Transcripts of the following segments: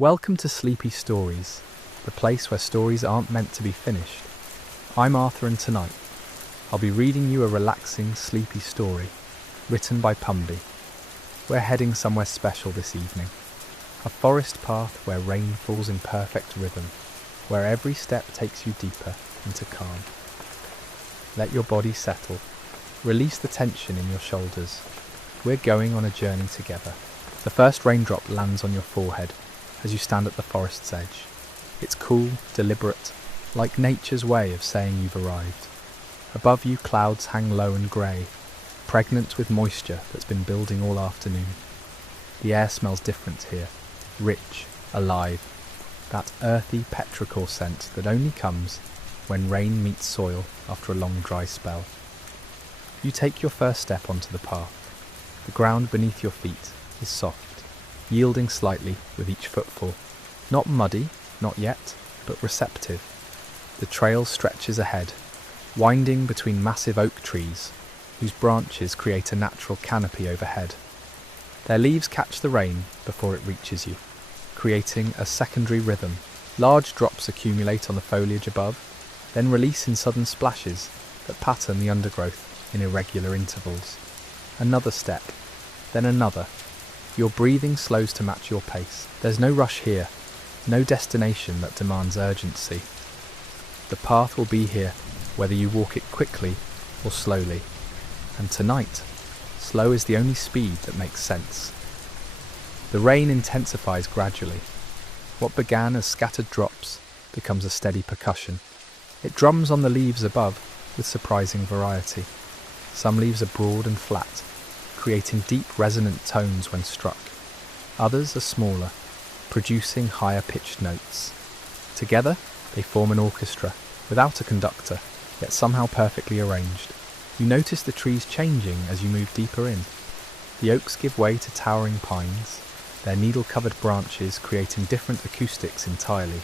Welcome to Sleepy Stories, the place where stories aren't meant to be finished. I'm Arthur, and tonight I'll be reading you a relaxing, sleepy story written by Pumby. We're heading somewhere special this evening. A forest path where rain falls in perfect rhythm, where every step takes you deeper into calm. Let your body settle. Release the tension in your shoulders. We're going on a journey together. The first raindrop lands on your forehead as you stand at the forest's edge. It's cool, deliberate, like nature's way of saying you've arrived. Above you, clouds hang low and grey, pregnant with moisture that's been building all afternoon. The air smells different here, rich, alive, that earthy petrichor scent that only comes when rain meets soil after a long dry spell. You take your first step onto the path. The ground beneath your feet is soft, yielding slightly with each footfall. Not muddy, not yet, but receptive. The trail stretches ahead, winding between massive oak trees, whose branches create a natural canopy overhead. Their leaves catch the rain before it reaches you, creating a secondary rhythm. Large drops accumulate on the foliage above, then release in sudden splashes that pattern the undergrowth in irregular intervals. Another step, then another. Your breathing slows to match your pace. There's no rush here, no destination that demands urgency. The path will be here, whether you walk it quickly or slowly. And tonight, slow is the only speed that makes sense. The rain intensifies gradually. What began as scattered drops becomes a steady percussion. It drums on the leaves above with surprising variety. Some leaves are broad and flat, creating deep resonant tones when struck. Others are smaller, producing higher pitched notes. Together, they form an orchestra, without a conductor, yet somehow perfectly arranged. You notice the trees changing as you move deeper in. The oaks give way to towering pines, their needle-covered branches creating different acoustics entirely.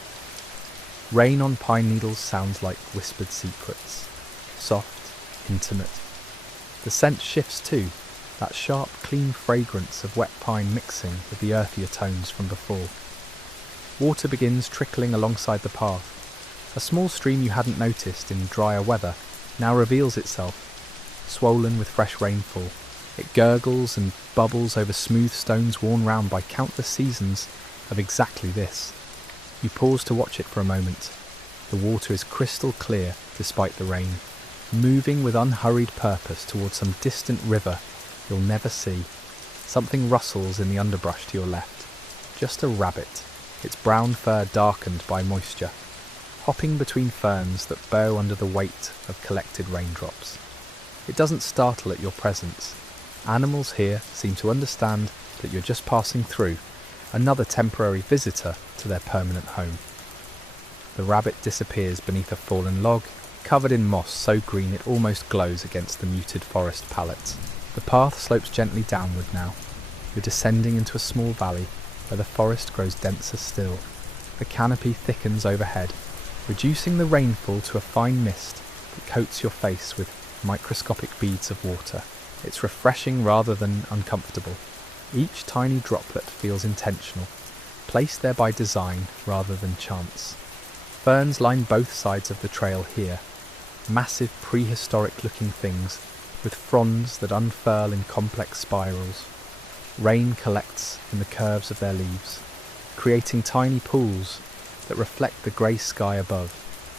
Rain on pine needles sounds like whispered secrets, soft, intimate. The scent shifts too, that sharp, clean fragrance of wet pine mixing with the earthier tones from before. Water begins trickling alongside the path. A small stream you hadn't noticed in drier weather now reveals itself, swollen with fresh rainfall. It gurgles and bubbles over smooth stones worn round by countless seasons of exactly this. You pause to watch it for a moment. The water is crystal clear despite the rain, moving with unhurried purpose towards some distant river you'll never see. Something rustles in the underbrush to your left. Just a rabbit, its brown fur darkened by moisture, hopping between ferns that bow under the weight of collected raindrops. It doesn't startle at your presence. Animals here seem to understand that you're just passing through, another temporary visitor to their permanent home. The rabbit disappears beneath a fallen log, covered in moss so green it almost glows against the muted forest palette. The path slopes gently downward now. You're descending into a small valley where the forest grows denser still. The canopy thickens overhead, reducing the rainfall to a fine mist that coats your face with microscopic beads of water. It's refreshing rather than uncomfortable. Each tiny droplet feels intentional, placed there by design rather than chance. Ferns line both sides of the trail here, massive prehistoric-looking things with fronds that unfurl in complex spirals. Rain collects in the curves of their leaves, creating tiny pools that reflect the grey sky above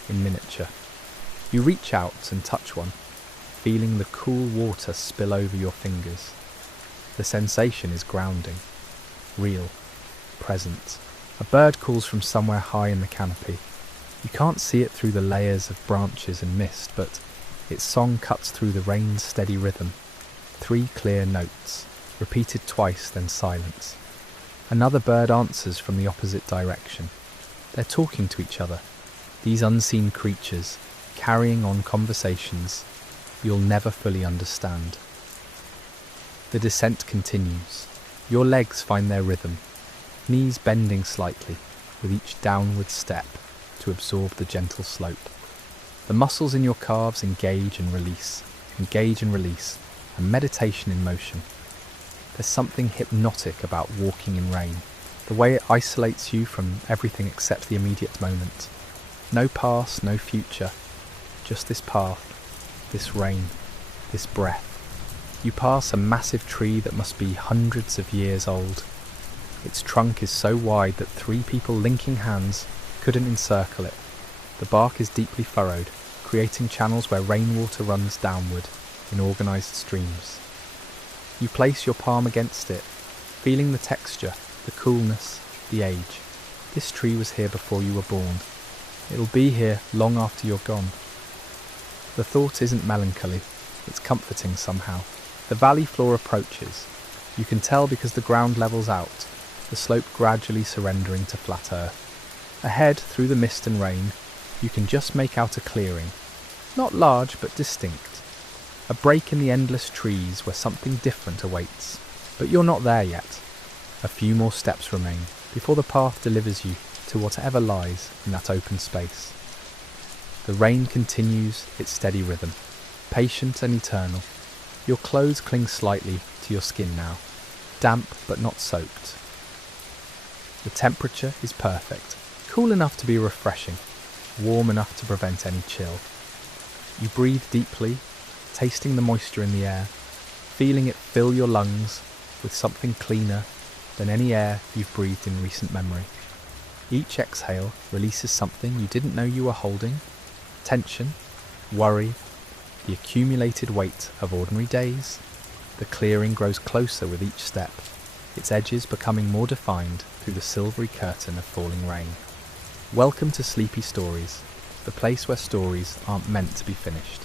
in miniature. You reach out and touch one, feeling the cool water spill over your fingers. The sensation is grounding, real, present. A bird calls from somewhere high in the canopy. You can't see it through the layers of branches and mist, but its song cuts through the rain's steady rhythm. 3 clear notes, repeated twice, then silence. Another bird answers from the opposite direction. They're talking to each other, these unseen creatures, carrying on conversations you'll never fully understand. The descent continues. Your legs find their rhythm, knees bending slightly with each downward step to absorb the gentle slope. The muscles in your calves engage and release, a meditation in motion. There's something hypnotic about walking in rain, the way it isolates you from everything except the immediate moment. No past, no future, just this path, this rain, this breath. You pass a massive tree that must be hundreds of years old. Its trunk is so wide that 3 people linking hands couldn't encircle it. The bark is deeply furrowed, creating channels where rainwater runs downward in organised streams. You place your palm against it, feeling the texture, the coolness, the age. This tree was here before you were born. It'll be here long after you're gone. The thought isn't melancholy, it's comforting somehow. The valley floor approaches. You can tell because the ground levels out, the slope gradually surrendering to flat earth. Ahead, through the mist and rain, you can just make out a clearing. Not large, but distinct. A break in the endless trees where something different awaits. But you're not there yet. A few more steps remain before the path delivers you to whatever lies in that open space. The rain continues its steady rhythm, patient and eternal. Your clothes cling slightly to your skin now, damp but not soaked. The temperature is perfect, cool enough to be refreshing, warm enough to prevent any chill. You breathe deeply, tasting the moisture in the air, feeling it fill your lungs with something cleaner than any air you've breathed in recent memory. Each exhale releases something you didn't know you were holding: tension, worry, the accumulated weight of ordinary days. The clearing grows closer with each step, its edges becoming more defined through the silvery curtain of falling rain. Welcome to Sleepy Stories, the place where stories aren't meant to be finished.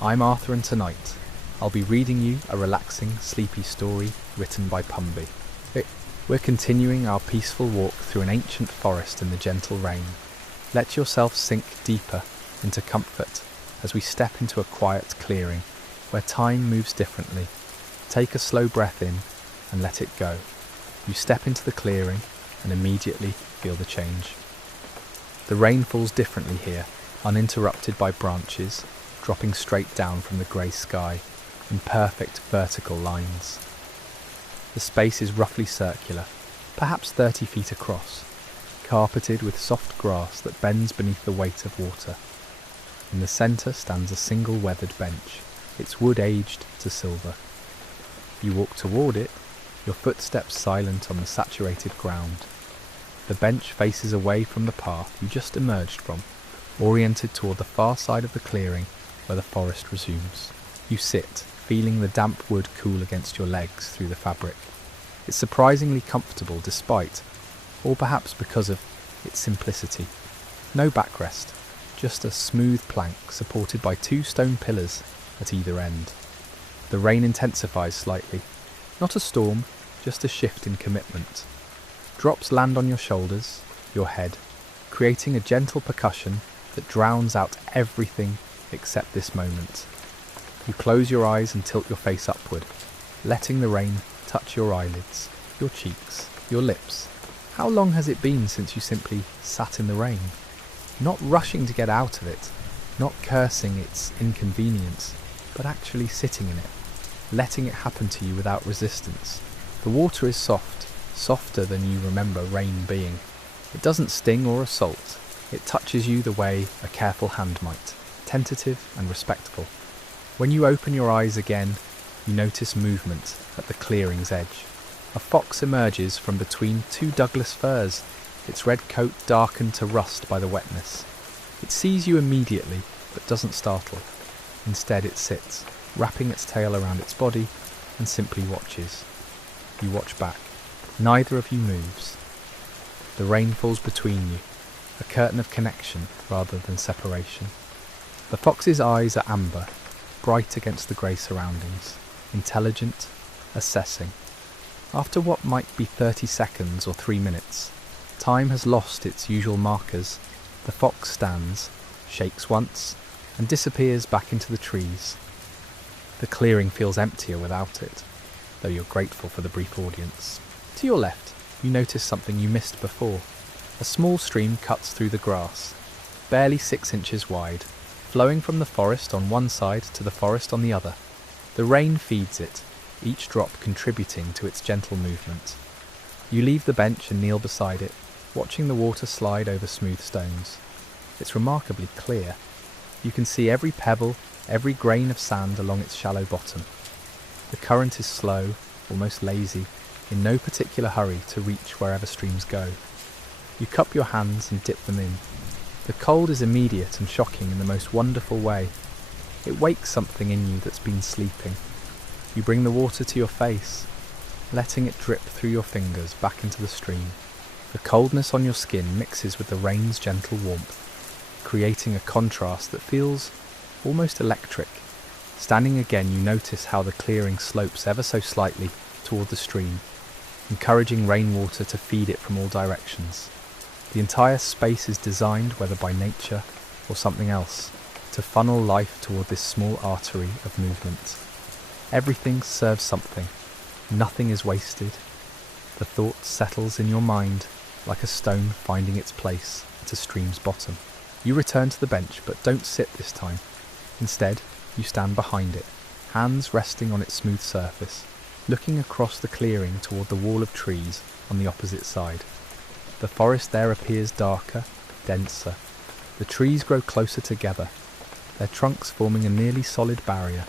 I'm Arthur, and tonight I'll be reading you a relaxing, sleepy story written by Pumby. We're continuing our peaceful walk through an ancient forest in the gentle rain. Let yourself sink deeper into comfort as we step into a quiet clearing where time moves differently. Take a slow breath in and let it go. You step into the clearing and immediately feel the change. The rain falls differently here, uninterrupted by branches dropping straight down from the grey sky in perfect vertical lines. The space is roughly circular, perhaps 30 feet across, carpeted with soft grass that bends beneath the weight of water. In the centre stands a single weathered bench, its wood aged to silver. You walk toward it, your footsteps silent on the saturated ground. The bench faces away from the path you just emerged from, oriented toward the far side of the clearing where the forest resumes. You sit, feeling the damp wood cool against your legs through the fabric. It's surprisingly comfortable despite, or perhaps because of, its simplicity. No backrest, just a smooth plank supported by 2 stone pillars at either end. The rain intensifies slightly. Not a storm, just a shift in commitment. Drops land on your shoulders, your head, creating a gentle percussion that drowns out everything except this moment. You close your eyes and tilt your face upward, letting the rain touch your eyelids, your cheeks, your lips. How long has it been since you simply sat in the rain? Not rushing to get out of it, not cursing its inconvenience, but actually sitting in it, letting it happen to you without resistance. The water is soft, softer than you remember rain being. It doesn't sting or assault. It touches you the way a careful hand might, tentative and respectful. When you open your eyes again, you notice movement at the clearing's edge. A fox emerges from between 2 Douglas firs, its red coat darkened to rust by the wetness. It sees you immediately, but doesn't startle. Instead it sits, wrapping its tail around its body, and simply watches. You watch back. Neither of you moves. The rain falls between you, a curtain of connection rather than separation. The fox's eyes are amber, bright against the grey surroundings, intelligent, assessing. After what might be 30 seconds or 3 minutes, time has lost its usual markers. The fox stands, shakes once, and disappears back into the trees. The clearing feels emptier without it, though you're grateful for the brief audience. To your left, you notice something you missed before. A small stream cuts through the grass, barely 6 inches wide, flowing from the forest on one side to the forest on the other. The rain feeds it, each drop contributing to its gentle movement. You leave the bench and kneel beside it, watching the water slide over smooth stones. It's remarkably clear. You can see every pebble, every grain of sand along its shallow bottom. The current is slow, almost lazy, in no particular hurry to reach wherever streams go. You cup your hands and dip them in. The cold is immediate and shocking in the most wonderful way. It wakes something in you that's been sleeping. You bring the water to your face, letting it drip through your fingers back into the stream. The coldness on your skin mixes with the rain's gentle warmth, creating a contrast that feels almost electric. Standing again, you notice how the clearing slopes ever so slightly toward the stream, encouraging rainwater to feed it from all directions. The entire space is designed, whether by nature or something else, to funnel life toward this small artery of movement. Everything serves something. Nothing is wasted. The thought settles in your mind like a stone finding its place at a stream's bottom. You return to the bench, but don't sit this time. Instead, you stand behind it, hands resting on its smooth surface, looking across the clearing toward the wall of trees on the opposite side. The forest there appears darker, denser. The trees grow closer together, their trunks forming a nearly solid barrier.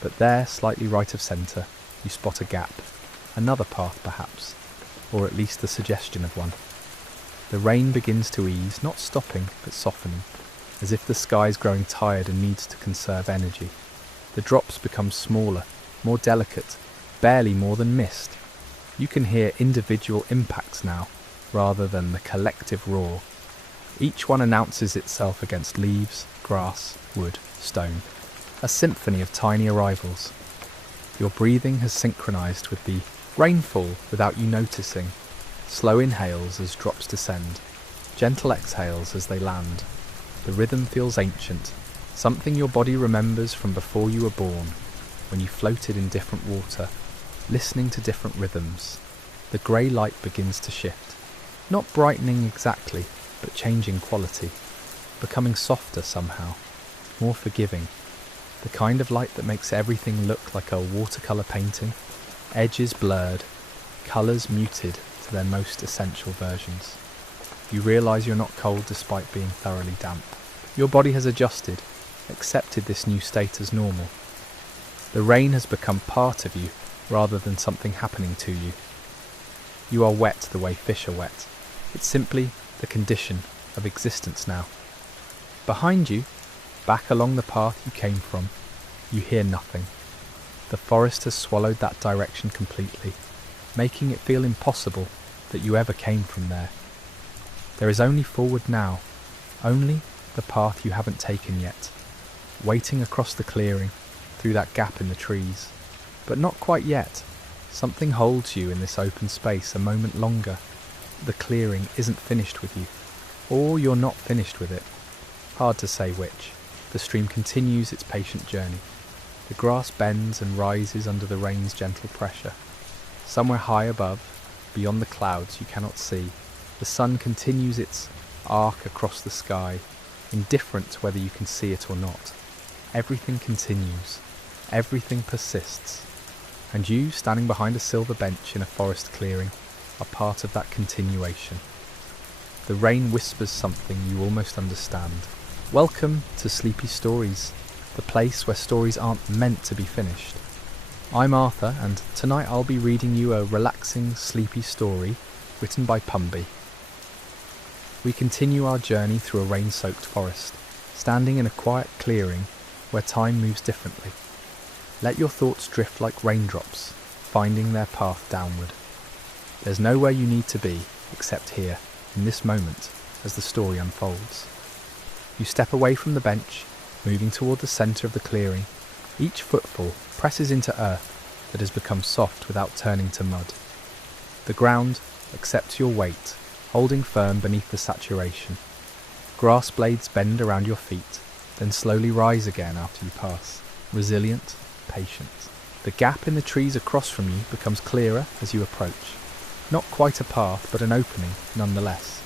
But there, slightly right of centre, you spot a gap, another path perhaps, or at least the suggestion of one. The rain begins to ease, not stopping, but softening, as if the sky's growing tired and needs to conserve energy. The drops become smaller, more delicate, barely more than mist. You can hear individual impacts now, rather than the collective roar. Each one announces itself against leaves, grass, wood, stone. A symphony of tiny arrivals. Your breathing has synchronized with the rainfall without you noticing. Slow inhales as drops descend, gentle exhales as they land. The rhythm feels ancient, something your body remembers from before you were born, when you floated in different water, listening to different rhythms. The grey light begins to shift, not brightening exactly, but changing quality, becoming softer somehow, more forgiving. The kind of light that makes everything look like a watercolour painting, edges blurred, colours muted to their most essential versions. You realise you're not cold despite being thoroughly damp. Your body has adjusted, accepted this new state as normal. The rain has become part of you rather than something happening to you. You are wet the way fish are wet. It's simply the condition of existence now. Behind you, back along the path you came from, you hear nothing. The forest has swallowed that direction completely, making it feel impossible that you ever came from there. There is only forward now, only the path you haven't taken yet, waiting across the clearing, through that gap in the trees. But not quite yet. Something holds you in this open space a moment longer. The clearing isn't finished with you, or you're not finished with it. Hard to say which. The stream continues its patient journey. The grass bends and rises under the rain's gentle pressure. Somewhere high above, beyond the clouds you cannot see, the sun continues its arc across the sky, indifferent whether you can see it or not. Everything continues. Everything persists. And you, standing behind a silver bench in a forest clearing, are part of that continuation. The rain whispers something you almost understand. Welcome to Sleepy Stories, the place where stories aren't meant to be finished. I'm Arthur, and tonight I'll be reading you a relaxing, sleepy story written by Pumby. We continue our journey through a rain-soaked forest, standing in a quiet clearing where time moves differently. Let your thoughts drift like raindrops, finding their path downward. There's nowhere you need to be except here, in this moment, as the story unfolds. You step away from the bench, moving toward the centre of the clearing. Each footfall presses into earth that has become soft without turning to mud. The ground accepts your weight, holding firm beneath the saturation. Grass blades bend around your feet, then slowly rise again after you pass, resilient, patient. The gap in the trees across from you becomes clearer as you approach. Not quite a path, but an opening nonetheless.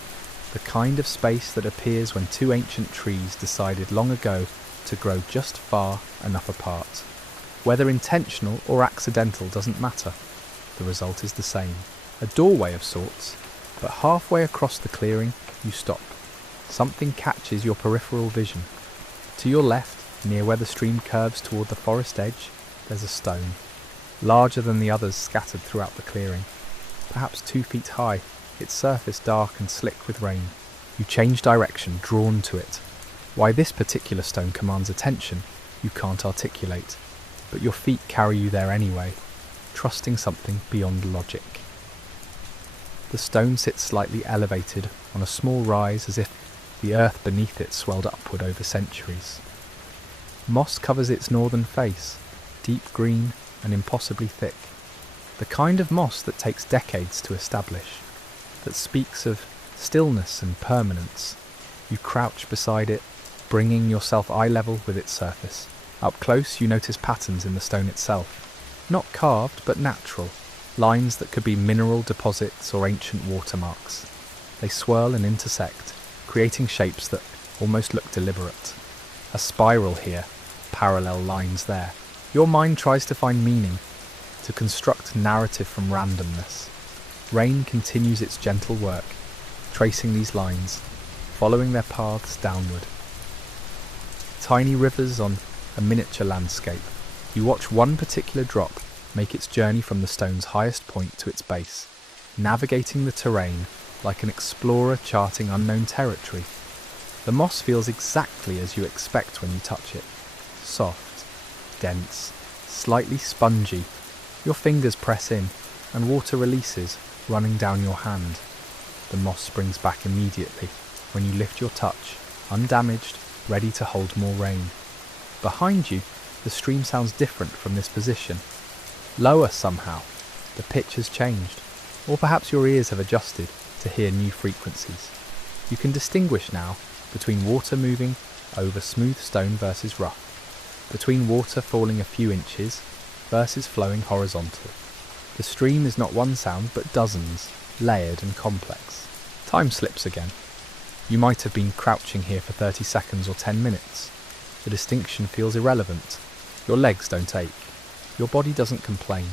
The kind of space that appears when two ancient trees decided long ago to grow just far enough apart. Whether intentional or accidental doesn't matter. The result is the same. a doorway of sorts, but halfway across the clearing, you stop. Something catches your peripheral vision. To your left, near where the stream curves toward the forest edge, there's a stone, larger than the others scattered throughout the clearing. Perhaps 2 feet high, its surface dark and slick with rain. You change direction, drawn to it. Why this particular stone commands attention, you can't articulate, but your feet carry you there anyway, trusting something beyond logic. The stone sits slightly elevated on a small rise, as if the earth beneath it swelled upward over centuries. Moss covers its northern face, deep green and impossibly thick. The kind of moss that takes decades to establish, that speaks of stillness and permanence. You crouch beside it, bringing yourself eye level with its surface. Up close, you notice patterns in the stone itself. Not carved, but natural. Lines that could be mineral deposits or ancient watermarks. They swirl and intersect, creating shapes that almost look deliberate. A spiral here, parallel lines there. Your mind tries to find meaning, to construct narrative from randomness. Rain continues its gentle work, tracing these lines, following their paths downward. Tiny rivers on a miniature landscape. You watch one particular drop make its journey from the stone's highest point to its base, navigating the terrain like an explorer charting unknown territory. The moss feels exactly as you expect when you touch it. Soft, dense, slightly spongy. Your fingers press in, and water releases, running down your hand. The moss springs back immediately when you lift your touch, undamaged, ready to hold more rain. Behind you, the stream sounds different from this position. Lower somehow. The pitch has changed, or perhaps your ears have adjusted to hear new frequencies. You can distinguish now between water moving over smooth stone versus rough, between water falling a few inches versus flowing horizontal. The stream is not one sound but dozens, layered and complex. Time slips again. You might have been crouching here for 30 seconds or 10 minutes. The distinction feels irrelevant. Your legs don't ache. Your body doesn't complain.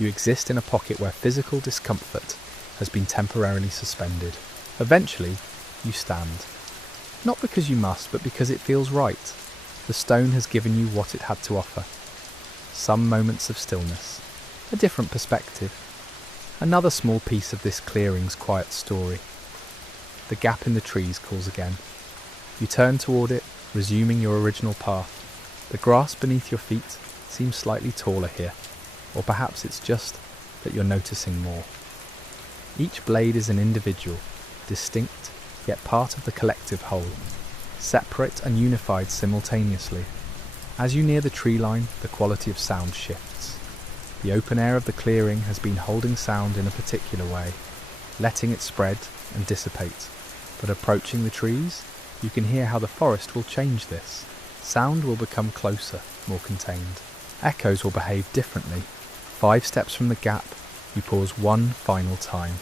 You exist in a pocket where physical discomfort has been temporarily suspended. Eventually, you stand. Not because you must, but because it feels right. The stone has given you what it had to offer. Some moments of stillness. A different perspective. Another small piece of this clearing's quiet story. The gap in the trees calls again. You turn toward it, resuming your original path. The grass beneath your feet seems slightly taller here, or perhaps it's just that you're noticing more. Each blade is an individual, distinct, yet part of the collective whole, separate and unified simultaneously. As you near the tree line, the quality of sound shifts. The open air of the clearing has been holding sound in a particular way, letting it spread and dissipate. But approaching the trees, you can hear how the forest will change this. Sound will become closer, more contained. Echoes will behave differently. 5 steps from the gap, you pause one final time.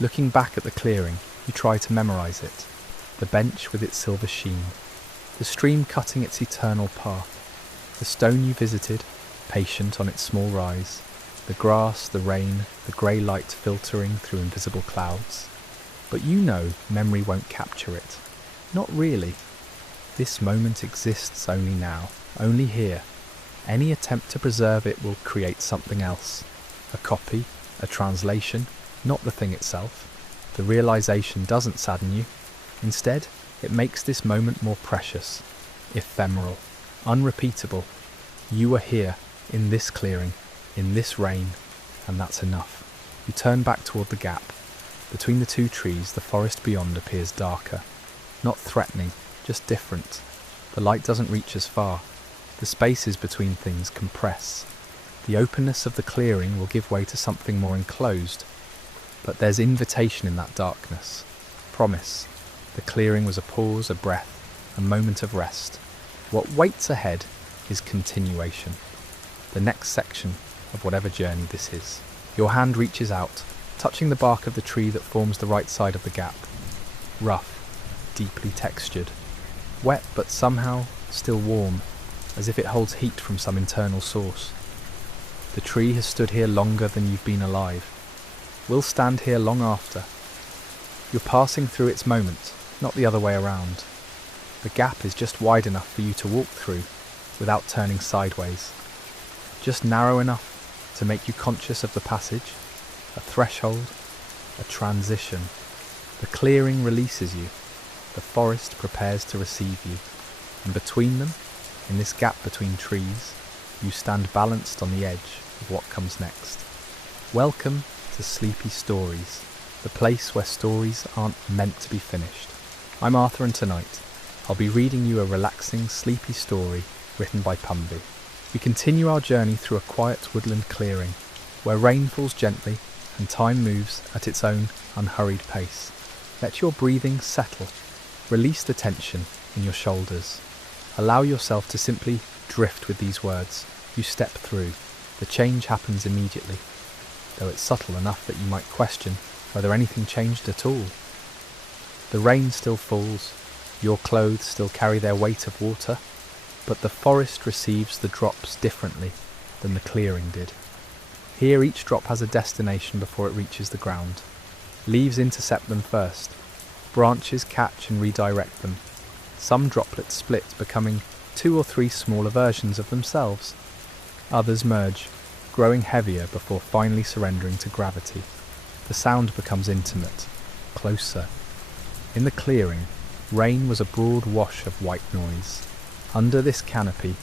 Looking back at the clearing, you try to memorize it. The bench with its silver sheen. The stream cutting its eternal path. The stone you visited, patient on its small rise. The grass, the rain, the grey light filtering through invisible clouds. But you know memory won't capture it. Not really. This moment exists only now, only here. Any attempt to preserve it will create something else. A copy, a translation, not the thing itself. The realization doesn't sadden you. Instead, it makes this moment more precious, ephemeral, unrepeatable. You are here, in this clearing, in this rain, and that's enough. You turn back toward the gap. Between the 2 trees, the forest beyond appears darker. Not threatening, just different. The light doesn't reach as far. The spaces between things compress. The openness of the clearing will give way to something more enclosed. But there's invitation in that darkness. Promise. The clearing was a pause, a breath, a moment of rest. What waits ahead is continuation. The next section of whatever journey this is. Your hand reaches out, touching the bark of the tree that forms the right side of the gap. Rough, deeply textured. Wet but somehow still warm, as if it holds heat from some internal source. The tree has stood here longer than you've been alive. will stand here long after. You're passing through its moment, not the other way around. The gap is just wide enough for you to walk through without turning sideways. Just narrow enough to make you conscious of the passage, a threshold, a transition. The clearing releases you. The forest prepares to receive you. And between them, in this gap between trees, you stand balanced on the edge of what comes next. Welcome to Sleepy Stories, the place where stories aren't meant to be finished. I'm Arthur, and tonight I'll be reading you a relaxing, sleepy story written by Pumby. We continue our journey through a quiet woodland clearing where rain falls gently and time moves at its own unhurried pace. Let your breathing settle. Release the tension in your shoulders. Allow yourself to simply drift with these words. You step through. The change happens immediately, though it's subtle enough that you might question whether anything changed at all. The rain still falls. Your clothes still carry their weight of water, but the forest receives the drops differently than the clearing did. Here each drop has a destination before it reaches the ground. Leaves intercept them first. Branches catch and redirect them. Some droplets split, becoming 2 or 3 smaller versions of themselves. Others merge, growing heavier before finally surrendering to gravity. The sound becomes intimate, closer. In the clearing, rain was a broad wash of white noise. Under this canopy,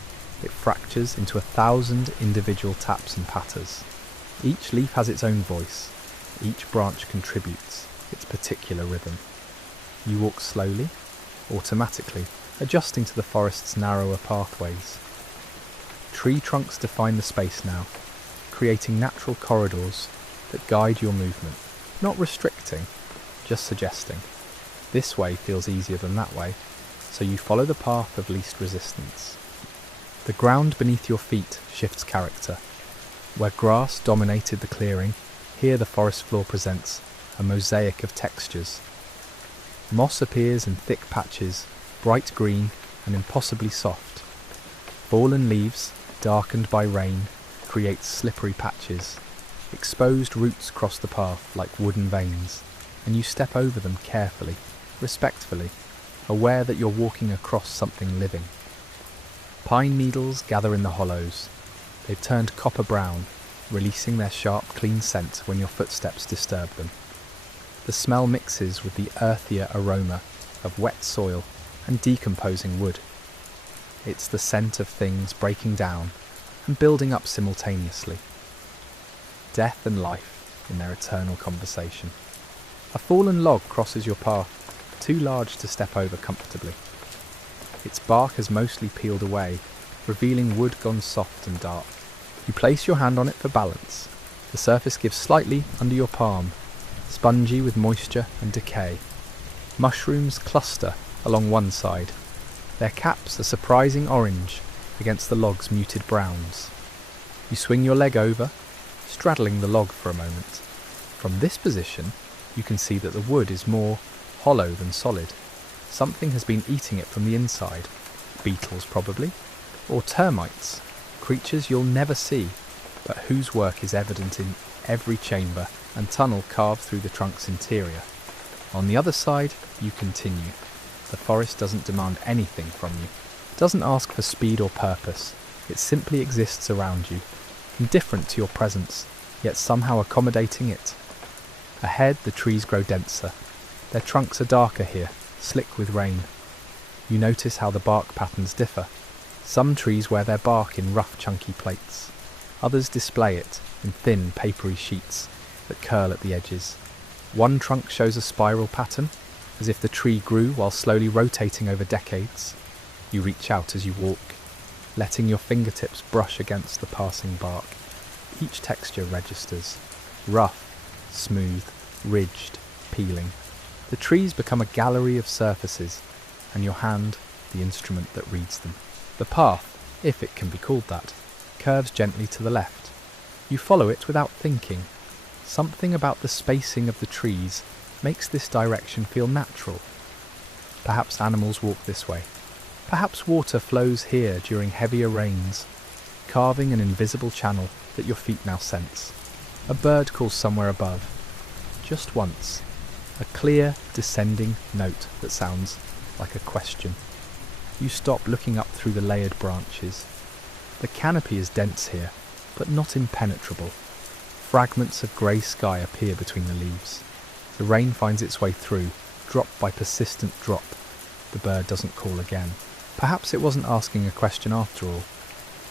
it fractures into 1,000 individual taps and patters. Each leaf has its own voice. Each branch contributes its particular rhythm. You walk slowly, automatically, adjusting to the forest's narrower pathways. Tree trunks define the space now, creating natural corridors that guide your movement, not restricting, just suggesting. This way feels easier than that way, so you follow the path of least resistance. The ground beneath your feet shifts character. Where grass dominated the clearing, here the forest floor presents a mosaic of textures. Moss appears in thick patches, bright green and impossibly soft. Fallen leaves, darkened by rain, create slippery patches. Exposed roots cross the path like wooden veins, and you step over them carefully, respectfully, aware that you're walking across something living. Pine needles gather in the hollows. They've turned copper brown, releasing their sharp, clean scent when your footsteps disturb them. The smell mixes with the earthier aroma of wet soil and decomposing wood. It's the scent of things breaking down and building up simultaneously. Death and life in their eternal conversation. A fallen log crosses your path, too large to step over comfortably. Its bark has mostly peeled away, revealing wood gone soft and dark. You place your hand on it for balance. The surface gives slightly under your palm, spongy with moisture and decay. Mushrooms cluster along one side, their caps a surprising orange against the log's muted browns. You swing your leg over, straddling the log for a moment. From this position, you can see that the wood is more hollow than solid. Something has been eating it from the inside. Beetles probably, or termites, creatures you'll never see, but whose work is evident in every chamber and tunnel carved through the trunk's interior. On the other side, you continue. The forest doesn't demand anything from you. It doesn't ask for speed or purpose. It simply exists around you, indifferent to your presence, yet somehow accommodating it. Ahead, the trees grow denser. Their trunks are darker here, slick with rain. You notice how the bark patterns differ. Some trees wear their bark in rough, chunky plates. Others display it in thin, papery sheets that curl at the edges. One trunk shows a spiral pattern, as if the tree grew while slowly rotating over decades. You reach out as you walk, letting your fingertips brush against the passing bark. Each texture registers. Rough, smooth, ridged, peeling. The trees become a gallery of surfaces, and your hand the instrument that reads them. The path, if it can be called that, curves gently to the left. You follow it without thinking. Something about the spacing of the trees makes this direction feel natural. Perhaps animals walk this way. Perhaps water flows here during heavier rains, carving an invisible channel that your feet now sense. A bird calls somewhere above, just once. A clear, descending note that sounds like a question. You stop looking up through the layered branches. The canopy is dense here, but not impenetrable. Fragments of grey sky appear between the leaves. The rain finds its way through, drop by persistent drop. The bird doesn't call again. Perhaps it wasn't asking a question after all.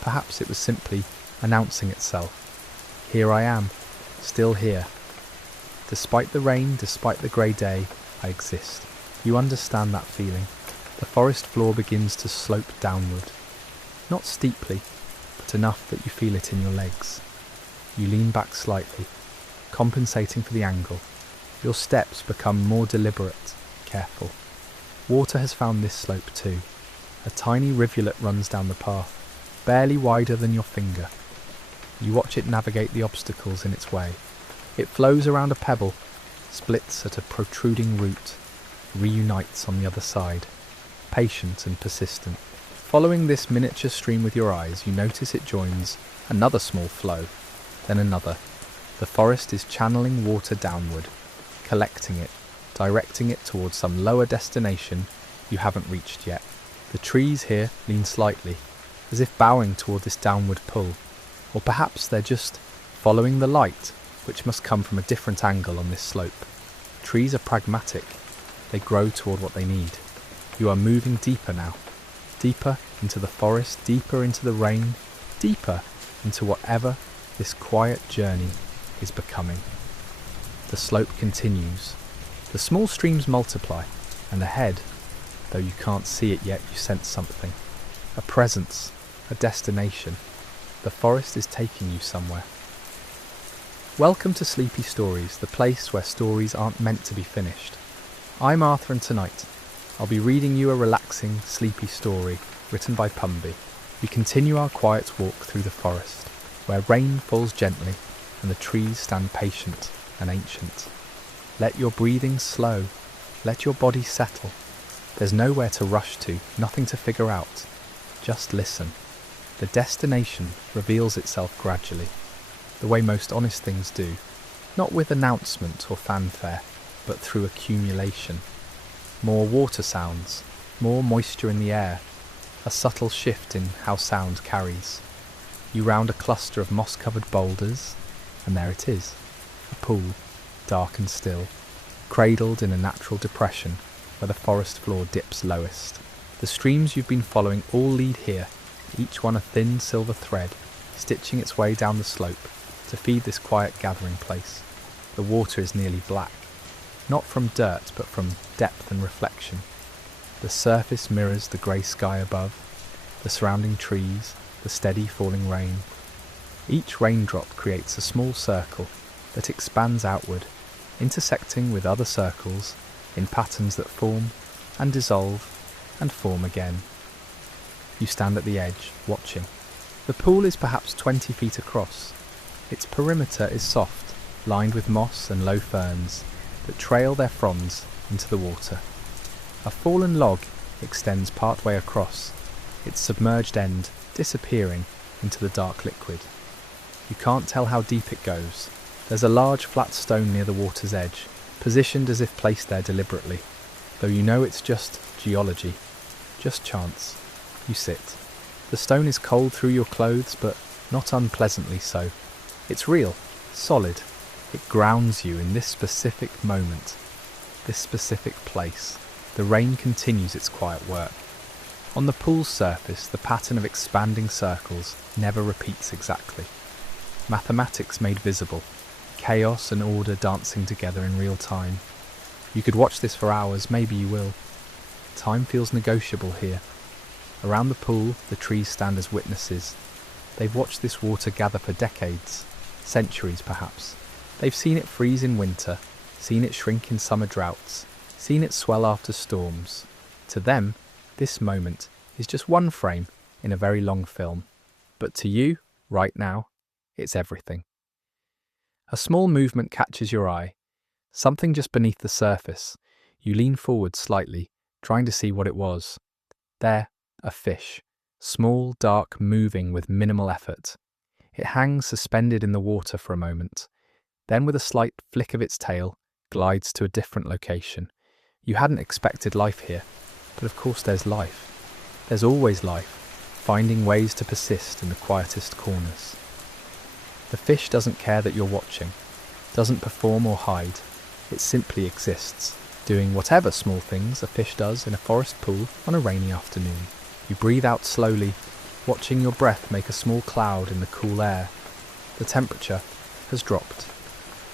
Perhaps it was simply announcing itself. Here I am, still here. Despite the rain, despite the grey day, I exist. You understand that feeling. The forest floor begins to slope downward. Not steeply, but enough that you feel it in your legs. You lean back slightly, compensating for the angle. Your steps become more deliberate, careful. Water has found this slope too. A tiny rivulet runs down the path, barely wider than your finger. You watch it navigate the obstacles in its way. It flows around a pebble, splits at a protruding root, reunites on the other side, patient and persistent. Following this miniature stream with your eyes, you notice it joins another small flow, then another. The forest is channeling water downward, collecting it, directing it towards some lower destination you haven't reached yet. The trees here lean slightly, as if bowing toward this downward pull, or perhaps they're just following the light, which must come from a different angle on this slope. Trees are pragmatic. They grow toward what they need. You are moving deeper now. Deeper into the forest, deeper into the rain, deeper into whatever this quiet journey is becoming. The slope continues. The small streams multiply, and ahead, though you can't see it yet, you sense something. A presence, a destination. The forest is taking you somewhere. Welcome to Sleepy Stories, the place where stories aren't meant to be finished. I'm Arthur, and tonight I'll be reading you a relaxing, sleepy story written by Pumby. We continue our quiet walk through the forest, where rain falls gently and the trees stand patient and ancient. Let your breathing slow, let your body settle. There's nowhere to rush to, nothing to figure out. Just listen. The destination reveals itself gradually, the way most honest things do, not with announcement or fanfare, but through accumulation. More water sounds, more moisture in the air, a subtle shift in how sound carries. You round a cluster of moss-covered boulders, and there it is, a pool, dark and still, cradled in a natural depression where the forest floor dips lowest. The streams you've been following all lead here, each one a thin silver thread, stitching its way down the slope to feed this quiet gathering place. The water is nearly black, not from dirt but from depth and reflection. The surface mirrors the grey sky above, the surrounding trees, the steady falling rain. Each raindrop creates a small circle that expands outward, intersecting with other circles in patterns that form and dissolve and form again. You stand at the edge, watching. The pool is perhaps 20 feet across. Its perimeter is soft, lined with moss and low ferns that trail their fronds into the water. A fallen log extends partway across, its submerged end disappearing into the dark liquid. You can't tell how deep it goes. There's a large flat stone near the water's edge, positioned as if placed there deliberately, though you know it's just geology, just chance. You sit. The stone is cold through your clothes, but not unpleasantly so. It's real, solid. It grounds you in this specific moment, this specific place. The rain continues its quiet work. On the pool's surface, the pattern of expanding circles never repeats exactly. Mathematics made visible, chaos and order dancing together in real time. You could watch this for hours, maybe you will. Time feels negotiable here. Around the pool, the trees stand as witnesses. They've watched this water gather for decades, centuries perhaps. They've seen it freeze in winter, seen it shrink in summer droughts, seen it swell after storms. To them, this moment is just one frame in a very long film. But to you, right now, it's everything. A small movement catches your eye, something just beneath the surface. You lean forward slightly, trying to see what it was. There, a fish, small, dark, moving with minimal effort. It hangs suspended in the water for a moment. Then with a slight flick of its tail, glides to a different location. You hadn't expected life here, but of course there's life. There's always life, finding ways to persist in the quietest corners. The fish doesn't care that you're watching, doesn't perform or hide. It simply exists, doing whatever small things a fish does in a forest pool on a rainy afternoon. You breathe out slowly, watching your breath make a small cloud in the cool air. The temperature has dropped.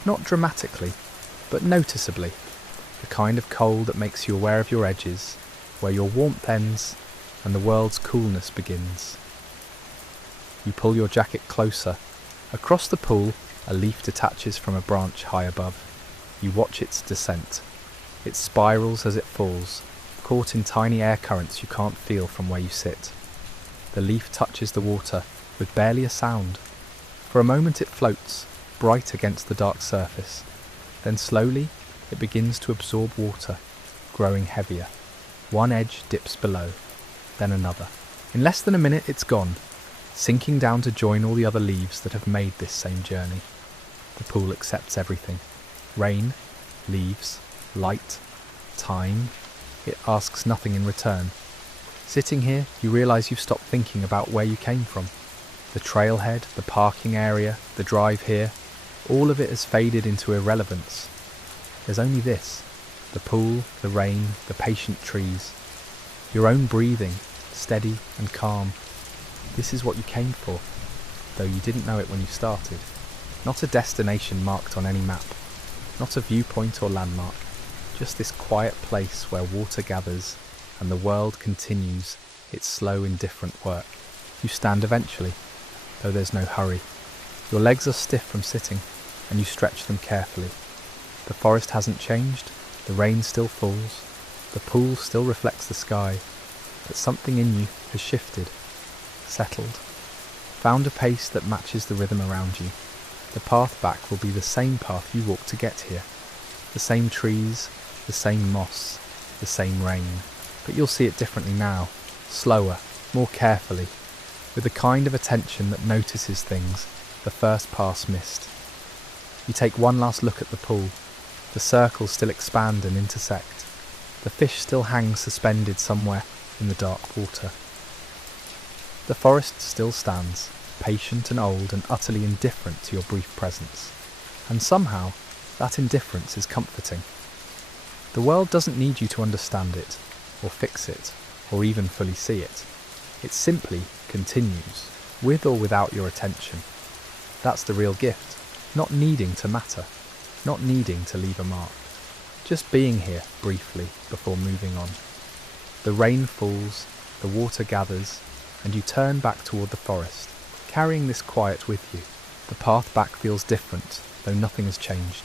Not dramatically, but noticeably. The kind of cold that makes you aware of your edges, where your warmth ends and the world's coolness begins. You pull your jacket closer. Across the pool, a leaf detaches from a branch high above. You watch its descent. It spirals as it falls, caught in tiny air currents you can't feel from where you sit. The leaf touches the water with barely a sound. For a moment it floats, bright against the dark surface. Then slowly it begins to absorb water, growing heavier. One edge dips below, then another. In less than a minute it's gone, sinking down to join all the other leaves that have made this same journey. The pool accepts everything. Rain, leaves, light, time. It asks nothing in return. Sitting here, you realise you've stopped thinking about where you came from. The trailhead, the parking area, the drive here, all of it has faded into irrelevance. There's only this, the pool, the rain, the patient trees. Your own breathing, steady and calm. This is what you came for, though you didn't know it when you started. Not a destination marked on any map, not a viewpoint or landmark, just this quiet place where water gathers and the world continues its slow, indifferent work. You stand eventually, though there's no hurry. Your legs are stiff from sitting, and you stretch them carefully. The forest hasn't changed, the rain still falls, the pool still reflects the sky, but something in you has shifted, settled, found a pace that matches the rhythm around you. The path back will be the same path you walked to get here. The same trees, the same moss, the same rain. But you'll see it differently now, slower, more carefully, with the kind of attention that notices things the first pass missed. You take one last look at the pool. The circles still expand and intersect. The fish still hangs suspended somewhere in the dark water. The forest still stands, patient and old and utterly indifferent to your brief presence. And somehow, that indifference is comforting. The world doesn't need you to understand it, or fix it, or even fully see it. It simply continues, with or without your attention. That's the real gift, not needing to matter, not needing to leave a mark. Just being here briefly before moving on. The rain falls, the water gathers, and you turn back toward the forest, carrying this quiet with you. The path back feels different, though nothing has changed.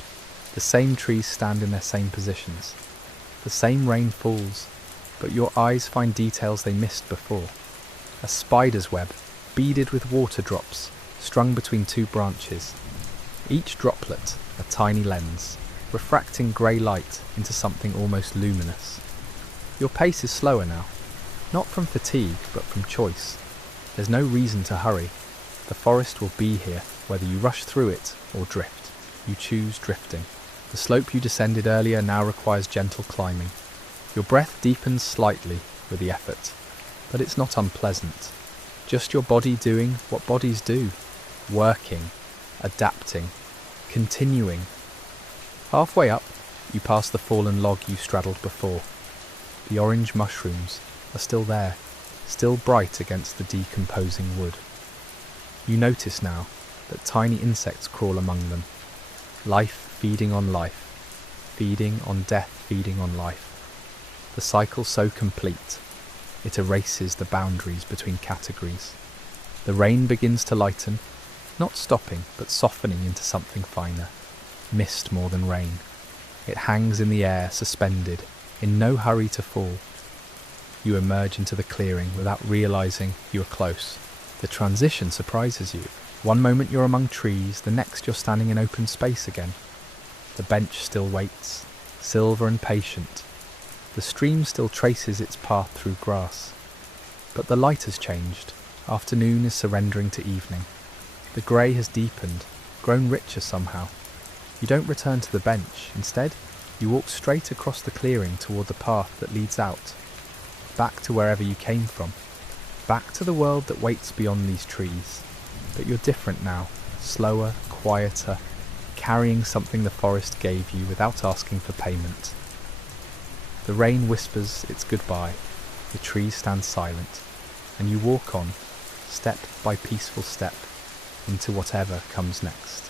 The same trees stand in their same positions. The same rain falls, but your eyes find details they missed before. A spider's web, beaded with water drops, strung between two branches. Each droplet, a tiny lens, refracting grey light into something almost luminous. Your pace is slower now, not from fatigue, but from choice. There's no reason to hurry. The forest will be here, whether you rush through it or drift. You choose drifting. The slope you descended earlier now requires gentle climbing. Your breath deepens slightly with the effort, but it's not unpleasant. Just your body doing what bodies do, working, adapting, continuing. Halfway up, you pass the fallen log you straddled before. The orange mushrooms are still there, still bright against the decomposing wood. You notice now that tiny insects crawl among them. Life feeding on life, feeding on death, feeding on life. The cycle so complete, it erases the boundaries between categories. The rain begins to lighten, not stopping but softening into something finer. Mist more than rain. It hangs in the air, suspended, in no hurry to fall. You emerge into the clearing without realising you are close. The transition surprises you. One moment you're among trees, the next you're standing in open space again. The bench still waits, silver and patient. The stream still traces its path through grass. But the light has changed. Afternoon is surrendering to evening. The grey has deepened, grown richer somehow. You don't return to the bench. Instead, you walk straight across the clearing toward the path that leads out, back to wherever you came from, back to the world that waits beyond these trees. But you're different now, slower, quieter, carrying something the forest gave you without asking for payment. The rain whispers its goodbye, the trees stand silent, and you walk on, step by peaceful step, into whatever comes next.